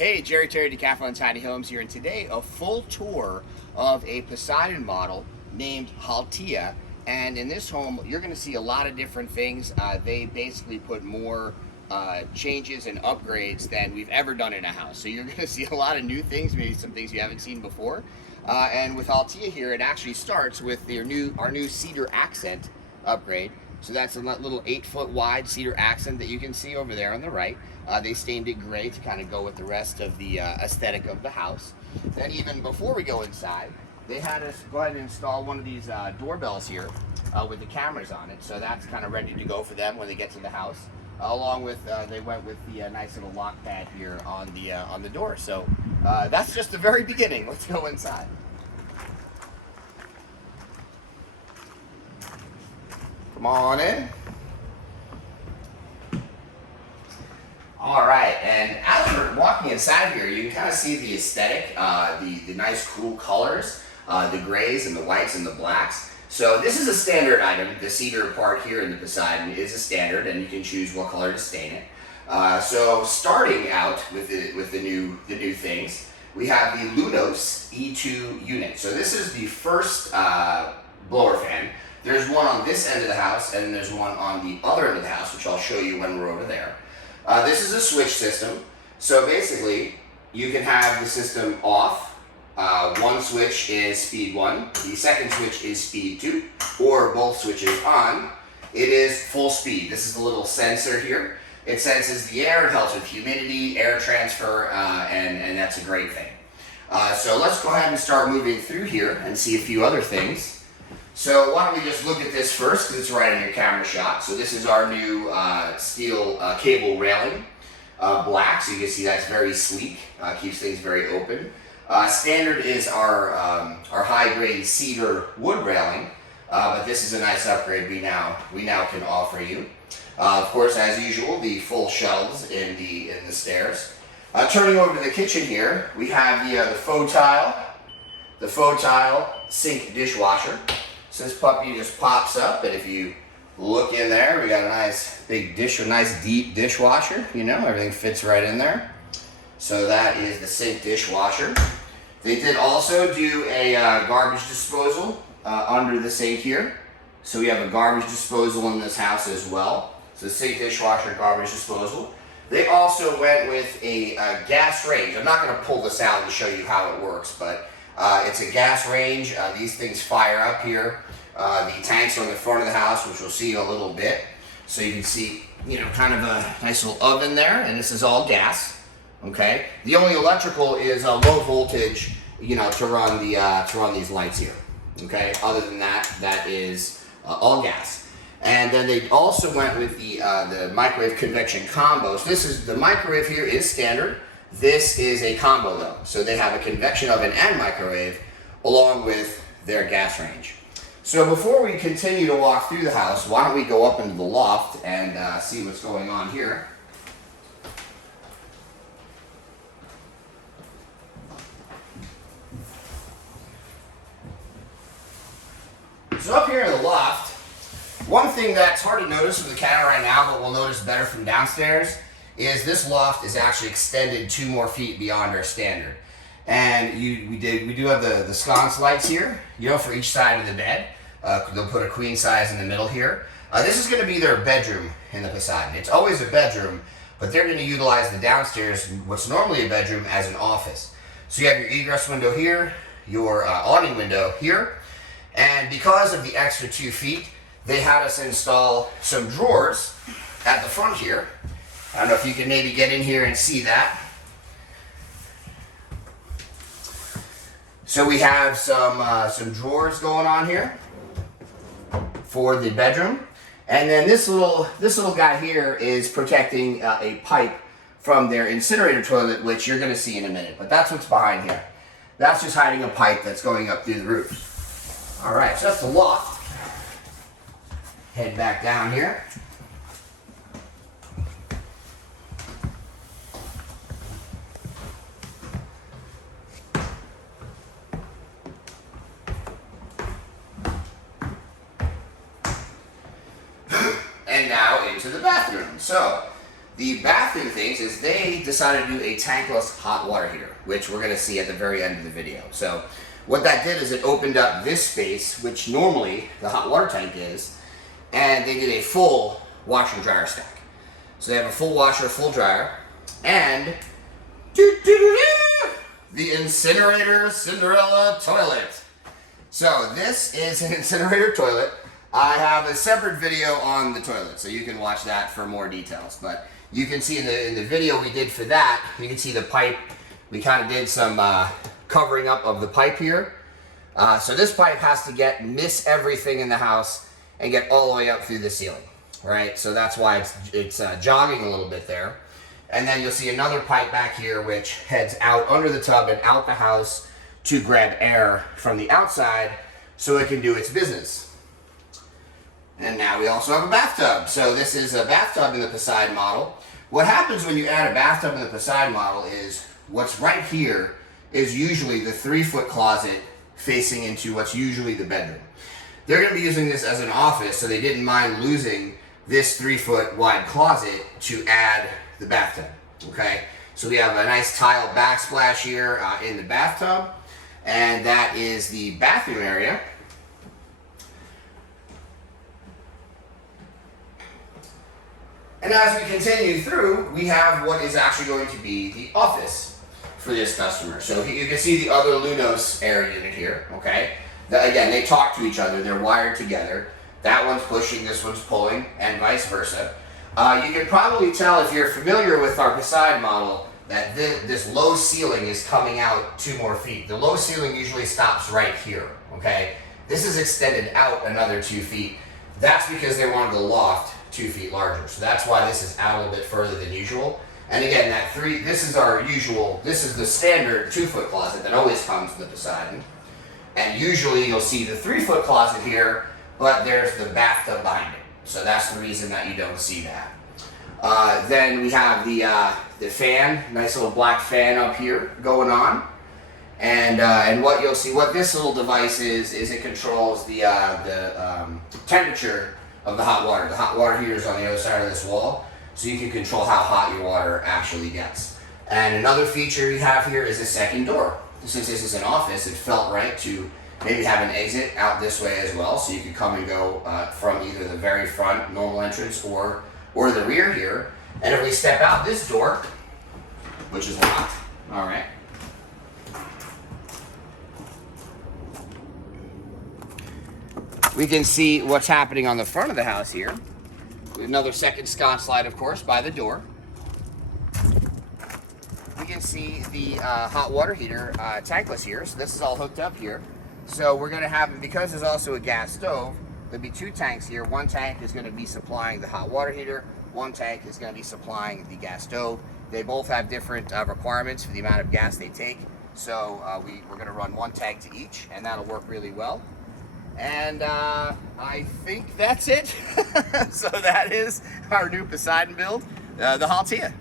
Hey, Terry Decathlon Tiny Homes here, and today a full tour of a Poseidon model named Haltija. And in this home, you're going to see a lot of different things. They basically put more changes and upgrades than we've ever done in a house. So you're going to see a lot of new things, maybe some things you haven't seen before. And with Haltija here, it actually starts with our new cedar accent upgrade. So that's a little 8-foot wide cedar accent that you can see over there on the right. They stained it gray to kind of go with the rest of the aesthetic of the house. Then even before we go inside, they had us go ahead and install one of these doorbells here with the cameras on it. So that's kind of ready to go for them when they get to the house. Along with, they went with the nice little lock pad here on the door. So that's just the very beginning. Let's go inside. Come on in. All right, and as we're walking inside here, you can kind of see the aesthetic, the nice cool colors, the grays and the whites and the blacks. So this is a standard item. The cedar part here in the Poseidon is a standard, and you can choose what color to stain it. So starting out with the new things, we have the Lunos E2 unit. So this is the first blower fan. There's one on this end of the house, and then there's one on the other end of the house, which I'll show you when we're over there. This is a switch system. So basically, you can have the system off. One switch is speed 1, the second switch is speed 2, or both switches on. It is full speed. This is the little sensor here. It senses the air, it helps with humidity, air transfer, and that's a great thing. So let's go ahead and start moving through here and see a few other things. So why don't we just look at this first, because it's right in your camera shot. So this is our new steel cable railing, black, so you can see that's very sleek, keeps things very open. Standard is our high-grade cedar wood railing, but this is a nice upgrade we now can offer you. Of course, as usual, the full shelves in the stairs. Turning over to the kitchen here, we have the faux tile sink dishwasher. So this puppy just pops up, and if you look in there, we got a nice big dish, a nice deep dishwasher. You know, everything fits right in there. So that is the sink dishwasher. They did also do a garbage disposal under the sink here. So we have a garbage disposal in this house as well. So sink dishwasher, garbage disposal. They also went with a gas range. I'm not going to pull this out and show you how it works, but it's a gas range. These things fire up here. The tanks are in the front of the house, which we'll see in a little bit. So you can see, kind of a nice little oven there, and this is all gas. Okay. The only electrical is a low voltage, to run these lights here. Okay. Other than that, that is all gas. And then they also went with the microwave convection combo. So this is the microwave here is standard. This is a combo though. So they have a convection oven and microwave along with their gas range. So before we continue to walk through the house, why don't we go up into the loft and see what's going on here. So up here in the loft, one thing that's hard to notice from the camera right now, but we'll notice better from downstairs, is this loft is actually extended 2 more feet beyond our standard. And we do have the sconce lights here, for each side of the bed. They'll put a queen size in the middle here. This is going to be their bedroom in the Poseidon. It's always a bedroom, but they're going to utilize the downstairs, what's normally a bedroom, as an office. So you have your egress window here, your awning window here, and because of the extra 2 feet, they had us install some drawers at the front here. I don't know if you can maybe get in here and see that. So we have some drawers going on here for the bedroom, and then this little guy here is protecting a pipe from their incinerator toilet, which you're going to see in a minute. But that's what's behind here. That's just hiding a pipe that's going up through the roof. All right, so that's the loft. Head back down here. And now into the bathroom. So The bathroom things is they decided to do a tankless hot water heater, which we're going to see at the very end of the video. So what that did is it opened up this space, which normally the hot water tank is, and they did a full washer and dryer stack. So they have a full washer, full dryer, and the incinerator Cinderella toilet. So this is an incinerator toilet. I have a separate video on the toilet, so you can watch that for more details. But you can see in the video we did for that, you can see the pipe. We kind of did some covering up of the pipe here. So this pipe has to miss everything in the house and get all the way up through the ceiling, right? So that's why it's jogging a little bit there. And then you'll see another pipe back here which heads out under the tub and out the house to grab air from the outside so it can do its business. And now we also have a bathtub. So this is a bathtub in the Poseidon model. What happens when you add a bathtub in the Poseidon model is what's right here is usually the 3-foot closet facing into what's usually the bedroom. They're going to be using this as an office, so they didn't mind losing this 3-foot wide closet to add the bathtub. Okay, so we have a nice tile backsplash here in the bathtub, and that is the bathroom area. And as we continue through, we have what is actually going to be the office for this customer. So you can see the other Lunos air unit here, okay? Again, they talk to each other, they're wired together. That one's pushing, this one's pulling, and vice versa. You can probably tell if you're familiar with our Poseidon model that this low ceiling is coming out 2 more feet. The low ceiling usually stops right here, okay? This is extended out another 2 feet. That's because they wanted the loft 2 feet larger. So that's why this is out a little bit further than usual. And again, this is our usual, this is the standard 2-foot closet that always comes with the Poseidon. And usually you'll see the 3-foot closet here, but there's the bathtub behind it. So that's the reason that you don't see that. Then we have the fan, nice little black fan up here going on. And what you'll see, what this little device is it controls the temperature of the hot water. The hot water heater is on the other side of this wall, so you can control how hot your water actually gets. And another feature you have here is a second door. Since this is an office, it felt right to maybe have an exit out this way as well, so you could come and go from either the very front normal entrance or the rear here. And if we step out this door, which is locked, all right. We can see what's happening on the front of the house here. Another second sconce slide, of course, by the door. We can see the hot water heater tankless here. So this is all hooked up here. So we're going to have, because there's also a gas stove, there'll be 2 tanks here. One tank is going to be supplying the hot water heater. One tank is going to be supplying the gas stove. They both have different requirements for the amount of gas they take. So we're going to run 1 tank to each, and that'll work really well. And I think that's it. So that is our new Poseidon build, the Haltija.